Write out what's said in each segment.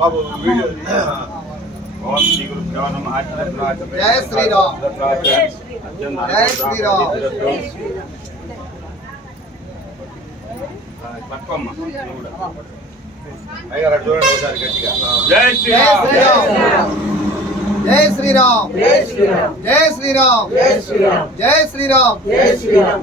బాబు video ఓం శ్రీ గురుభ్యో నమ జయ శ్రీరామ్ జయ శ్రీరామ్ పట్టుకోమ్మ అయ్యారా చూడండి ఒకసారి గట్టిగా జయ శ్రీరామ్ జయ శ్రీరామ్ జయ శ్రీరామ్ జయ శ్రీరామ్ జయ శ్రీరామ్ జయ శ్రీరామ్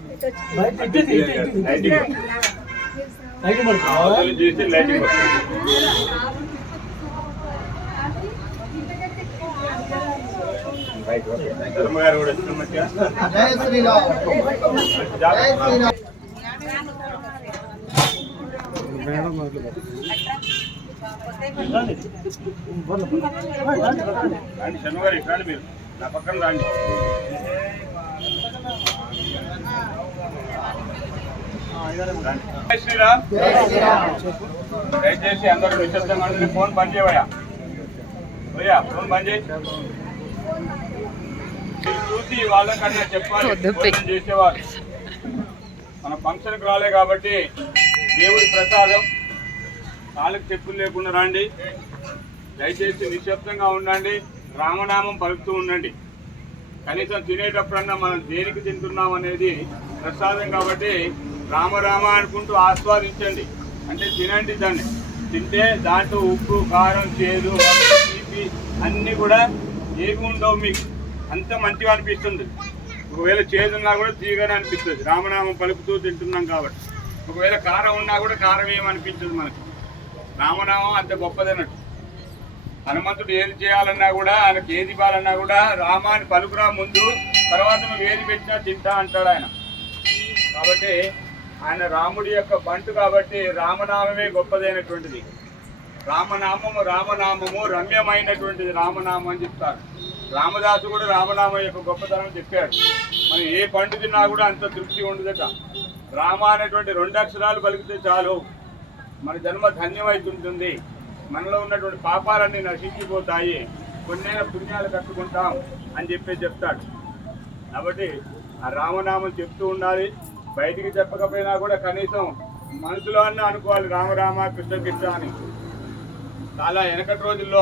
ధర్మగారు కూడా వచ్చిన మధ్య జై శ్రీరామ్ జై శ్రీరామ్ రండి శనివారం ఇక్కడ రండి మీరు నా పక్కన రండి రండి. జై శ్రీరామ్ దయచేసి అందరూ నిశ్శబ్దంగా ఉండండి. ఫోన్ బంద్ చేయవయ్యా. భయ్యా ఫోన్ బంద్ చేయి. చూసి వాళ్ళకన్నా చెప్పాలి. చేసేవారు మన ఫంక్షన్కి రాలే కాబట్టి దేవుడి ప్రసాదం. కాళ్ళకి చెప్పులు లేకుండా రండి. దయచేసి నిశ్శబ్దంగా ఉండండి. రామనామం పలుకుతూ ఉండండి. కనీసం తినేటప్పుడన్నా మనం దేనికి తింటున్నాం అనేది ప్రసాదం కాబట్టి రామ రామ అనుకుంటూ ఆస్వాదించండి. అంటే తినండి దాన్ని. తింటే దాంట్లో ఉప్పు కారం చేదు తీపి అన్నీ కూడా ఏమి ఉండవు మీకు. అంత మంచిగా అనిపిస్తుంది. ఒకవేళ చేదు ఉన్నా కూడా తీయగానే అనిపిస్తుంది. రామనామం పలుకుతూ తింటున్నాం కాబట్టి. ఒకవేళ కారం ఉన్నా కూడా కారం ఏమనిపించదు మనకు. రామనామం అంత గొప్పదన్నట్టు హనుమంతుడు ఏది చేయాలన్నా కూడా ఆయనకు ఏది ఇవ్వాలన్నా కూడా రామాన్ని పలుకురా ముందు తర్వాత నువ్వు ఏది పెట్టినా తింటా అంటాడు ఆయన. కాబట్టి ఆయన రాముడి యొక్క బంటు కాబట్టి రామనామమే గొప్పదైనటువంటిది. రామనామము రామనామము రమ్యమైనటువంటిది రామనామం అని చెప్తారు. రామదాసు కూడా రామనామం యొక్క గొప్పతనం చెప్పాడు. మనం ఏ పండు తిన్నా కూడా అంత తృప్తి ఉండదట. రామ అనేటువంటి రెండు అక్షరాలు పలికితే చాలు. మన జన్మ ధన్యమవుతుంటుంది మనలో ఉన్నటువంటి పాపాలన్నీ నశించిపోతాయి. కొన్నైనా పుణ్యాలు కట్టుకుంటాం అని చెప్పి చెప్తాడు. కాబట్టి ఆ రామనామం చెప్తూ ఉండాలి. బయటికి చెప్పకపోయినా కూడా కనీసం మనసులో అన్న అనుకోవాలి రామరామ కృష్ణ కృష్ణ అని. చాలా వెనకటి రోజుల్లో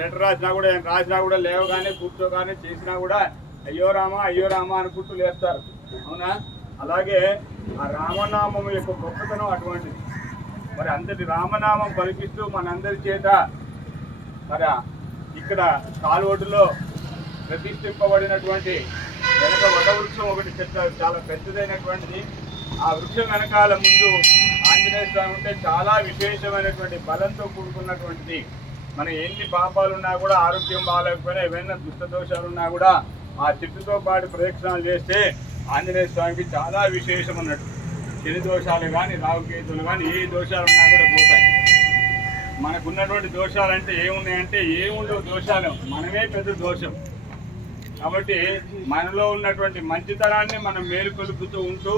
లెటర్ రాసినా కూడా ఏం రాసినా కూడా లేవగానే కూర్చోగానే చేసినా కూడా అయ్యో రామ అయ్యో రామ అనుకుంటూ లేస్తారు. అవునా? అలాగే ఆ రామనామం యొక్క గొప్పతనం అటువంటిది. మరి అంతటి రామనామం పలికిస్తూ మనందరి చేత మరి ఇక్కడ కాలువొడ్డులో ప్రతిష్ఠింపబడినటువంటి వెనక వటవృక్షం ఒకటి చెట్టు చాలా పెద్దదైనటువంటిది. ఆ వృక్షం వెనకాల ముందు ఆంజనేయ స్వామి ఉంటే చాలా విశేషమైనటువంటి బలంతో కూడుకున్నటువంటిది. మన ఎన్ని పాపాలున్నా కూడా ఆరోగ్యం బాగాలేకపోయినా ఏమైనా దుష్ట దోషాలున్నా కూడా ఆ చెట్టుతో పాటు ప్రదక్షిణాలు చేస్తే ఆంజనేయ స్వామికి చాలా విశేషం అన్నట్టు శని దోషాలు కానీ రావుకేతులు కానీ ఏ దోషాలు ఉన్నా కూడా పోతాయి. మనకున్నటువంటి దోషాలు అంటే ఏమున్నాయంటే ఏముండవు దోషాలు. మనమే పెద్ద దోషం. కాబట్టి మనలో ఉన్నటువంటి మంచితనాన్ని మనం మేలు మేలుకొలుపుతూ ఉంటూ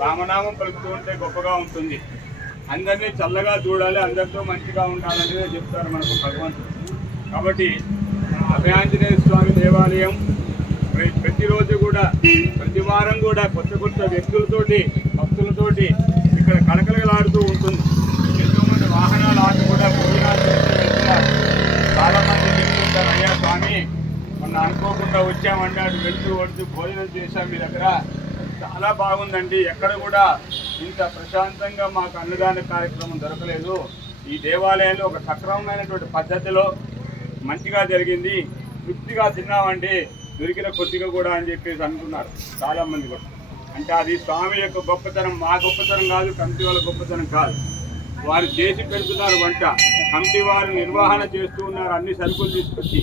రామనామం పలుకుతూ ఉంటే గొప్పగా ఉంటుంది. అందరినీ చల్లగా చూడాలి అందరితో మంచిగా ఉండాలనేది చెప్తారు మనకు భగవంతుడు. కాబట్టి అభయాంజనేయ స్వామి దేవాలయం ప్రతిరోజు కూడా ప్రతి వారం కూడా కొత్త కొత్త వ్యక్తులతోటి భక్తులతోటి ఇక్కడ కళకళలాడుతూ ఉంటుంది. ఎంతో మంది వాహనాలు ఆడుకుంటారు కూడా భోజనాలు చేస్తూ వెళ్తున్నారు చాలా మంది చెప్తుంటారు అయ్యా స్వామి మొన్న అంటే అటు వెళ్తూ వడుతూ భోజనం చేశాం మీ దగ్గర. చాలా బాగుందండి. ఎక్కడ కూడా ఇంత ప్రశాంతంగా మాకు అన్నదాన కార్యక్రమం దొరకలేదు. ఈ దేవాలయంలో ఒక సక్రమమైనటువంటి పద్ధతిలో మంచిగా జరిగింది. తృప్తిగా తిన్నామంటే దొరికిన కొద్దిగా కూడా అని చెప్పేసి అంటున్నారు చాలామంది కూడా. అంటే అది స్వామి యొక్క గొప్పతనం మా గొప్పతనం కాదు కమిటీ వాళ్ళ గొప్పతనం కాదు. వారు చేసి పెడుతున్నారు వంట. కమిటీ వారు నిర్వహణ చేస్తూ ఉన్నారు అన్ని సరుకులు తీసుకొచ్చి.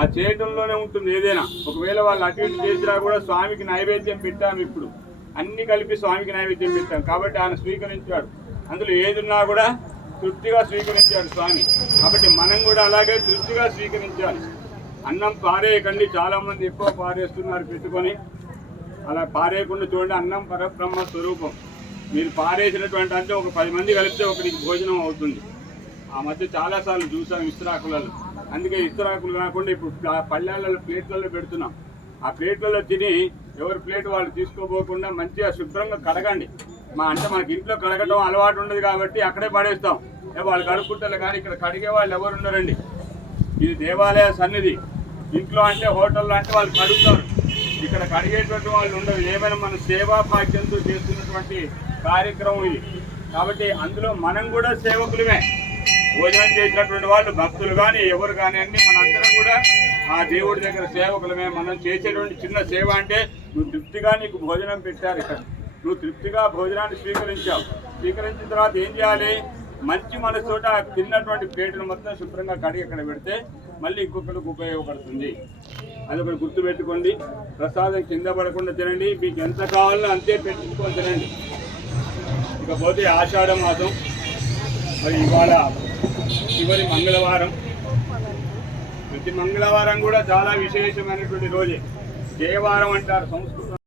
ఆ చేయటంలోనే ఉంటుంది ఏదైనా. ఒకవేళ వాళ్ళు అటు ఇటు చేసినా కూడా స్వామికి నైవేద్యం పెట్టాము ఇప్పుడు. అన్ని కలిపి స్వామికి నైవేద్యం పెట్టాం కాబట్టి ఆయన స్వీకరించాడు. అందులో ఏదున్నా కూడా తృప్తిగా స్వీకరించాడు స్వామి. కాబట్టి మనం కూడా అలాగే తృప్తిగా స్వీకరించాలి. అన్నం పారేయకండి. చాలామంది ఎక్కువ పారేస్తున్నారు పెట్టుకొని. అలా పారేయకుండా చూడండి అన్నం పరబ్రహ్మ స్వరూపం. మీరు పారేసినటువంటి అంటే ఒక పది మంది కలిపితే ఒకరికి భోజనం అవుతుంది. ఆ మధ్య చాలాసార్లు చూసాం ఇస్త్రాకులలో. అందుకే ఇస్త్రాకులు కాకుండా ఇప్పుడు పల్లెలలో ప్లేట్లలో పెడుతున్నాం. ఆ ప్లేట్లలో తిని ఎవరి ప్లేట్ వాళ్ళు తీసుకోపోకుండా మంచిగా శుభ్రంగా కడగండి. మా అంటే మనకి ఇంట్లో కడగడం అలవాటు ఉండదు కాబట్టి అక్కడే పడేస్తాం. వాళ్ళు కడుక్కుంటారు కానీ ఇక్కడ కడిగే వాళ్ళు ఎవరు ఉండరండి. ఇది దేవాలయ సన్నిధి. ఇంట్లో అంటే హోటల్లో అంటే వాళ్ళు కడుగుతారు. ఇక్కడ కడిగేటువంటి వాళ్ళు ఉండరు. ఏమైనా మన సేవా భాగ్యంతో చేస్తున్నటువంటి కార్యక్రమం ఇది. కాబట్టి అందులో మనం కూడా సేవకులమే. భోజనం చేసినటువంటి వాళ్ళు భక్తులు కానీ ఎవరు కానీ అన్ని మనందరం కూడా ఆ దేవుడి దగ్గర సేవకులమే. మనం చేసేటువంటి చిన్న సేవ అంటే నువ్వు తృప్తిగా నీకు భోజనం పెట్టారు ఇక్కడ. నువ్వు తృప్తిగా భోజనాన్ని స్వీకరించావు. స్వీకరించిన తర్వాత ఏం చేయాలి? మంచి మనసుతోట తిన్నటువంటి ప్లేటును మొత్తం శుభ్రంగా కడిగి అక్కడ పెడితే మళ్ళీ ఇంకొకరికి ఉపయోగపడుతుంది. అది ఒకటి గుర్తుపెట్టుకోండి. ప్రసాదం కింద పడకుండా తినండి. మీకు ఎంత కావాలో అంతే పెట్టించుకొని తినండి. ఇకపోతే ఆషాఢ మాసం. మరి ఇవాళ చివరి మంగళవారం. ప్రతి మంగళవారం కూడా చాలా విశేషమైనటువంటి రోజే. దేవారం అంటారు సంస్కృతం.